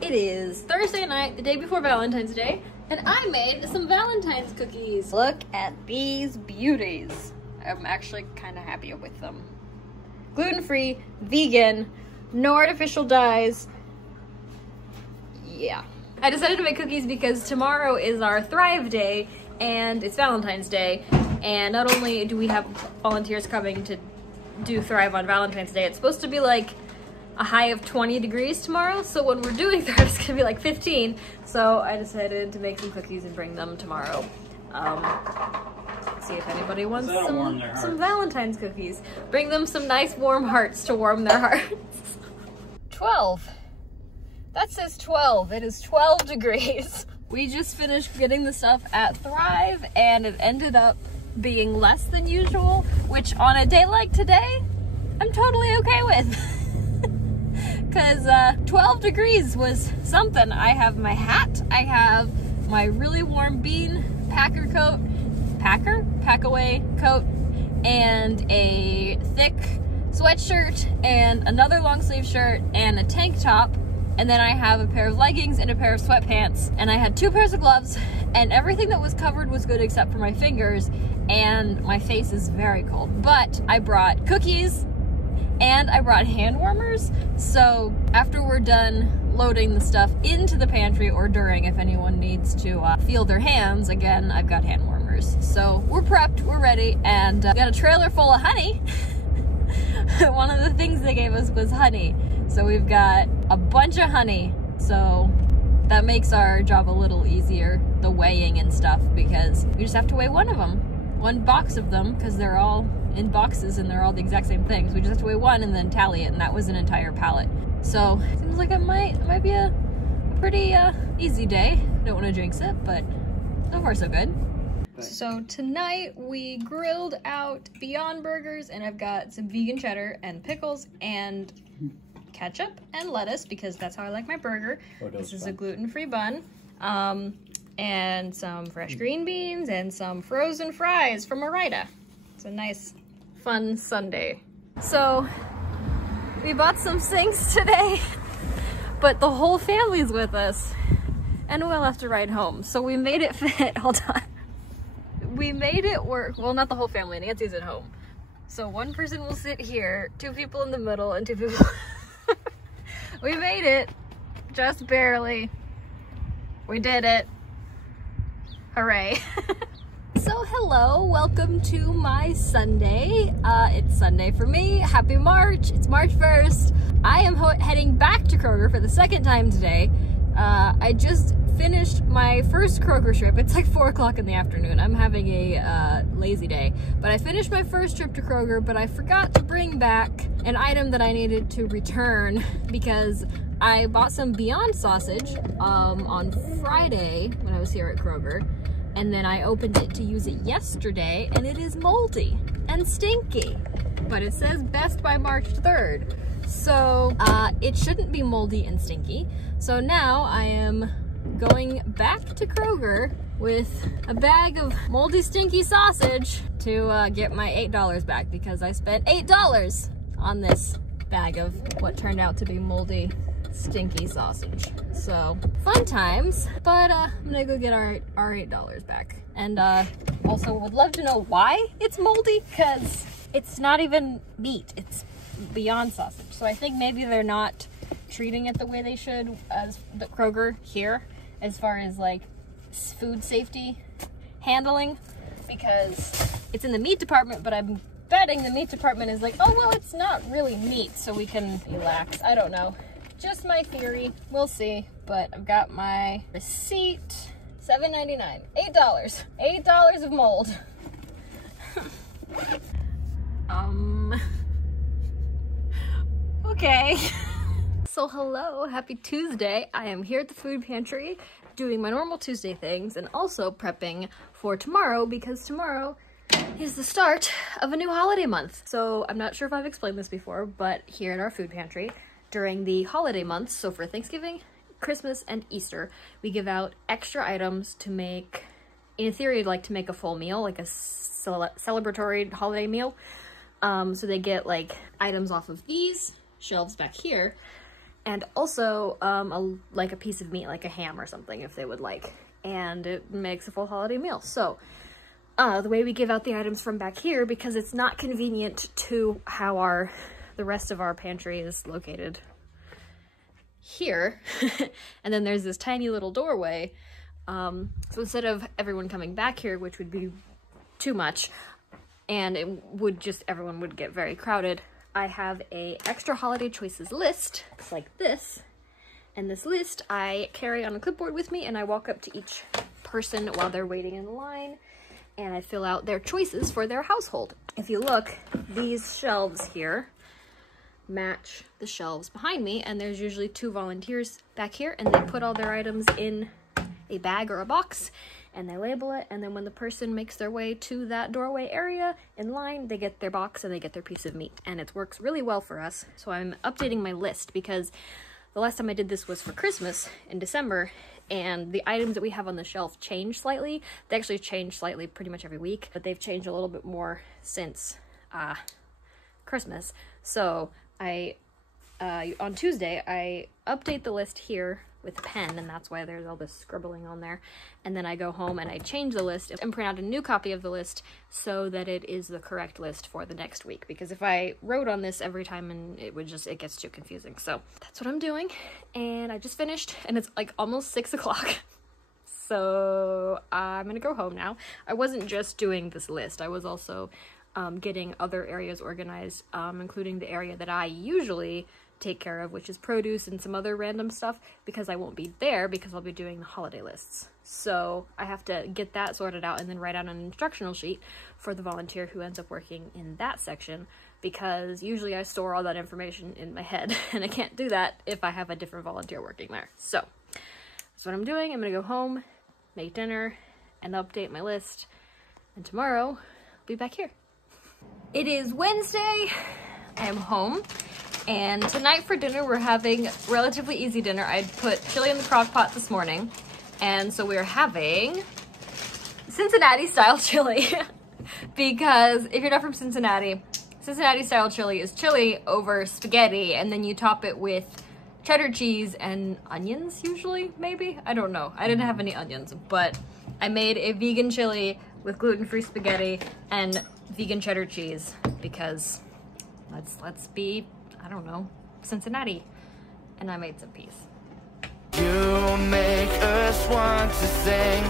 It is Thursday night, the day before Valentine's Day, and I made some Valentine's cookies. Look at these beauties. I'm actually kind of happy with them. Gluten-free, vegan, no artificial dyes. Yeah. I decided to make cookies because tomorrow is our Thrive Day and it's Valentine's Day. And not only do we have volunteers coming to do Thrive on Valentine's Day, it's supposed to be like a high of 20 degrees tomorrow. So when we're doing Thrive, it's gonna be like 15. So I decided to make some cookies and bring them tomorrow. See if anybody wants some Valentine's cookies. Bring them some nice warm hearts to warm their hearts. 12. That says 12. It is 12 degrees. We just finished getting the stuff at Thrive and it ended up being less than usual, which on a day like today, I'm totally okay with. Because 12 degrees was something. I have my hat, I have my really warm bean packer coat, pack-away coat, and a thick sweatshirt, and another long sleeve shirt, and a tank top. And then I have a pair of leggings and a pair of sweatpants, and I had 2 pairs of gloves, and everything that was covered was good except for my fingers, and my face is very cold. But I brought cookies, and I brought hand warmers, so after we're done loading the stuff into the pantry, or during if anyone needs to feel their hands, again, I've got hand warmers. So we're prepped, we're ready, and we got a trailer full of honey. One of the things they gave us was honey. So we've got a bunch of honey, so that makes our job a little easier, the weighing and stuff, because we just have to weigh one of them. One box of them, because they're all in boxes and they're all the exact same things. We just have to weigh one and then tally it, and that was an entire pallet. So seems like it might be a pretty easy day. Don't want to jinx it, but so far so good. So tonight we grilled out Beyond Burgers, and I've got some vegan cheddar and pickles and ketchup and lettuce because that's how I like my burger. This is a gluten-free bun. And some fresh green beans and some frozen fries from Ore-Ida. It's a nice, fun Sunday. So we bought some sinks today, but the whole family's with us and we'll have to ride home. So we made it fit, hold on. We made it work. Well, not the whole family, Nancy's at home. So one person will sit here, 2 people in the middle, and 2 people. We made it, just barely. We did it. Hooray. So hello, welcome to my Sunday. It's Sunday for me. Happy March. It's March 1st. I am heading back to Kroger for the 2nd time today. I just finished my first Kroger trip. It's like 4 o'clock in the afternoon. I'm having a lazy day. But I finished my first trip to Kroger, but I forgot to bring back an item that I needed to return because I bought some Beyond sausage on Friday when I was here at Kroger. And then I opened it to use it yesterday, and it is moldy and stinky. But it says best by March 3rd. So it shouldn't be moldy and stinky. So now I am going back to Kroger with a bag of moldy, stinky sausage to get my $8 back because I spent $8 on this bag of what turned out to be moldy, stinky sausage. So fun times, but I'm gonna go get our $8 back. And also would love to know why it's moldy, because it's not even meat, it's Beyond sausage. So I think maybe they're not treating it the way they should as the Kroger here, as far as like food safety handling, because it's in the meat department, but I'm betting the meat department is like, oh, well, it's not really meat, so we can relax. I don't know. Just my theory. We'll see. But I've got my receipt. $7.99. $8. $8 of mold. Okay. So hello, happy Tuesday. I am here at the food pantry doing my normal Tuesday things and also prepping for tomorrow because tomorrow is the start of a new holiday month. So I'm not sure if I've explained this before, but here at our food pantry during the holiday months, so for Thanksgiving, Christmas, and Easter, we give out extra items to make, in theory, like to make a full meal, like a celebratory holiday meal. So they get like items off of these shelves back here, and also like a piece of meat, like a ham or something if they would like, and it makes a full holiday meal. So the way we give out the items from back here, because it's not convenient to how the rest of our pantry is located here, and then there's this tiny little doorway, so instead of everyone coming back here, which would be too much, and everyone would get very crowded, I have a extra holiday choices list. It's like this, and this list I carry on a clipboard with me, and I walk up to each person while they're waiting in line, and I fill out their choices for their household. If you look, these shelves here match the shelves behind me, and there's usually 2 volunteers back here, and they put all their items in a bag or a box, and they label it, and then when the person makes their way to that doorway area in line, they get their box and they get their piece of meat, and it works really well for us. So I'm updating my list because the last time I did this was for Christmas in December, and the items that we have on the shelf change slightly. They actually change slightly pretty much every week, but they've changed a little bit more since Christmas. So on Tuesday, I update the list here with a pen, and that's why there's all this scribbling on there. And then I go home and I change the list and print out a new copy of the list so that it is the correct list for the next week. Because if I wrote on this every time, and it gets too confusing. So that's what I'm doing. And I just finished, and it's like almost 6 o'clock. So I'm gonna go home now. I wasn't just doing this list. I was also getting other areas organized, including the area that I usually take care of, which is produce and some other random stuff, because I won't be there because I'll be doing the holiday lists. So I have to get that sorted out and then write out an instructional sheet for the volunteer who ends up working in that section, because usually I store all that information in my head and I can't do that if I have a different volunteer working there. So that's what I'm doing. I'm gonna go home, make dinner, and update my list, and tomorrow I'll be back here. It is Wednesday. I am home, and tonight for dinner we're having relatively easy dinner. I put chili in the crock pot this morning, and so we're having Cincinnati style chili because if you're not from Cincinnati style chili is chili over spaghetti, and then you top it with cheddar cheese and onions usually, maybe? I don't know. I didn't have any onions, but I made a vegan chili with gluten-free spaghetti and vegan cheddar cheese because let's be, I don't know, Cincinnati. And I made some peas. You make us want to sing.